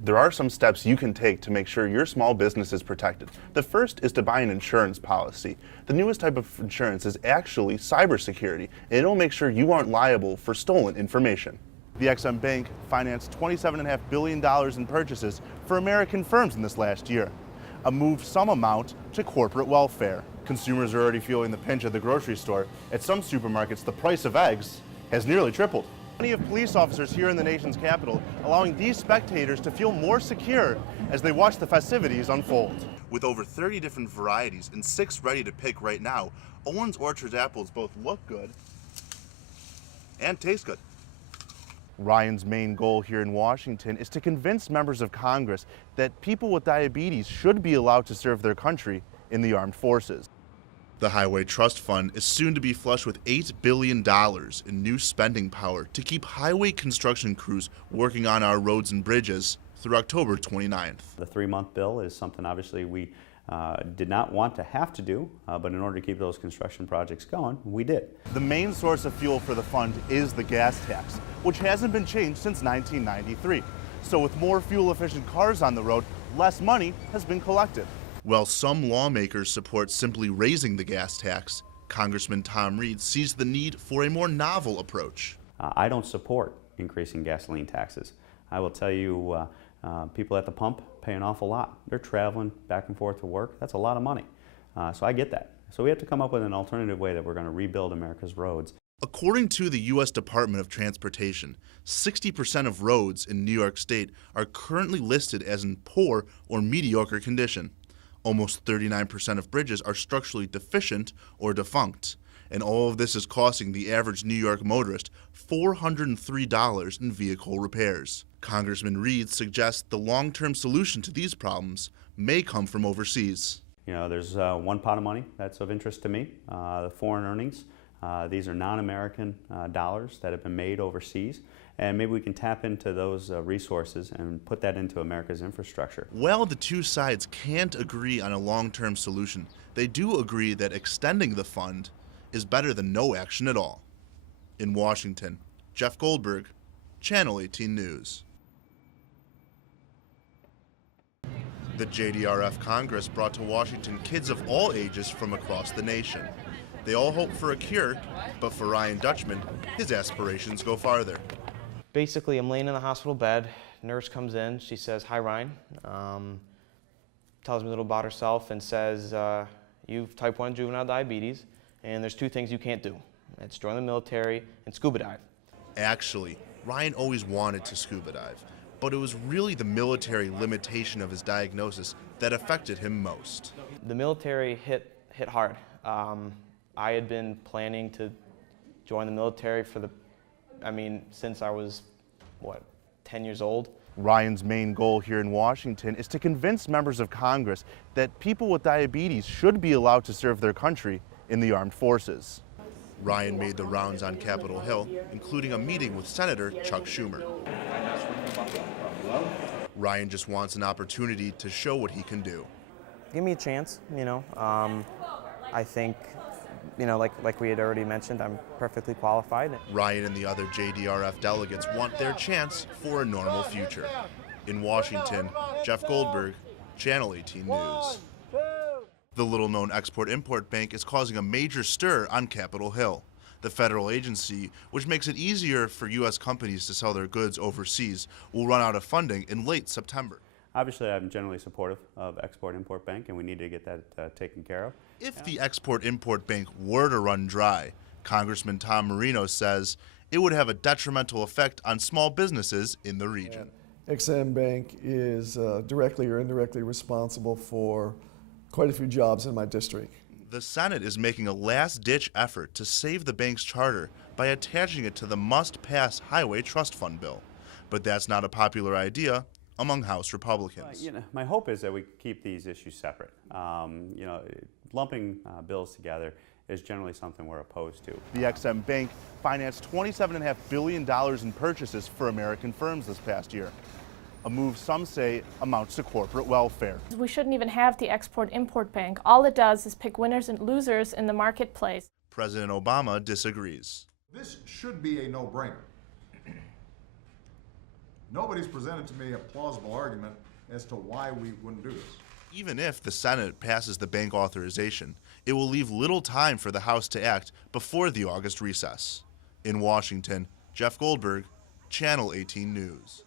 There are some steps you can take to make sure your small business is protected. The first is to buy an insurance policy. The newest type of insurance is actually cybersecurity, and it'll make sure you aren't liable for stolen information. The XM Bank financed $27.5 billion in purchases for American firms in this last year, a move some amount to corporate welfare. Consumers are already feeling the pinch at the grocery store. At some supermarkets, the price of eggs has nearly tripled. Plenty of police officers here in the nation's capital, allowing these spectators to feel more secure as they watch the festivities unfold. With over 30 different varieties and 6 ready to pick right now, Owen's Orchard's apples both look good and taste good. Ryan's main goal here in Washington is to convince members of Congress that people with diabetes should be allowed to serve their country in the armed forces. The Highway Trust Fund is soon to be flush with $8 billion in new spending power to keep highway construction crews working on our roads and bridges through October 29th. The 3-month bill is something obviously we did not want to have to do, but in order to keep those construction projects going, we did. The main source of fuel for the fund is the gas tax, which hasn't been changed since 1993. So with more fuel-efficient cars on the road, less money has been collected. While some lawmakers support simply raising the gas tax, Congressman Tom Reed sees the need for a more novel approach. I don't support increasing gasoline taxes. I will tell you, people at the pump pay an awful lot. They're traveling back and forth to work. That's a lot of money. So I get that. So we have to come up with an alternative way that we're going to rebuild America's roads. According to the U.S. Department of Transportation, 60% of roads in New York State are currently listed as in poor or mediocre condition. Almost 39% of bridges are structurally deficient or defunct. And all of this is costing the average New York motorist $403 in vehicle repairs. Congressman Reed suggests the long-term solution to these problems may come from overseas. You know, there's one pot of money that's of interest to me, the foreign earnings. These are non-American dollars that have been made overseas, and maybe we can tap into those resources and put that into America's infrastructure. While the two sides can't agree on a long-term solution, they do agree that extending the fund is better than no action at all. In Washington, Jeff Goldberg, Channel 18 News. The JDRF Congress brought to Washington kids of all ages from across the nation. They all hope for a cure, but for Ryan Dutchman, his aspirations go farther. Basically, I'm laying in the hospital bed. Nurse comes in. She says, "Hi, Ryan." Tells me a little about herself and says, "You've type 1 juvenile diabetes, and there's 2 things you can't do. It's join the military and scuba dive." Actually, Ryan always wanted to scuba dive, but it was really the military limitation of his diagnosis that affected him most. The military hit hard. I had been planning to join the military since I was, 10 years old. Ryan's main goal here in Washington is to convince members of Congress that people with diabetes should be allowed to serve their country in the armed forces. Ryan made the rounds on Capitol Hill, including a meeting with Senator Chuck Schumer. Ryan just wants an opportunity to show what he can do. Give me a chance, I think, like we had already mentioned, I'm perfectly qualified. Ryan and the other JDRF delegates want their chance for a normal future. In Washington, Jeff Goldberg, Channel 18 News. The little-known Export-Import Bank is causing a major stir on Capitol Hill. The federal agency, which makes it easier for U.S. companies to sell their goods overseas, will run out of funding in late September. Obviously, I'm generally supportive of Export-Import Bank, and we need to get that taken care of. If the Export-Import Bank were to run dry, Congressman Tom Marino says it would have a detrimental effect on small businesses in the region. XM Bank is directly or indirectly responsible for quite a few jobs in my district. The Senate is making a last-ditch effort to save the bank's charter by attaching it to the must-pass Highway Trust Fund bill. But that's not a popular idea among House Republicans. My hope is that we keep these issues separate. Lumping bills together is generally something we're opposed to. The XM Bank financed $27.5 billion in purchases for American firms this past year, a move some say amounts to corporate welfare. We shouldn't even have the Export-Import Bank. All it does is pick winners and losers in the marketplace. President Obama disagrees. This should be a no-brainer. Nobody's presented to me a plausible argument as to why we wouldn't do this. Even if the Senate passes the bank authorization, it will leave little time for the House to act before the August recess. In Washington, Jeff Goldberg, Channel 18 News.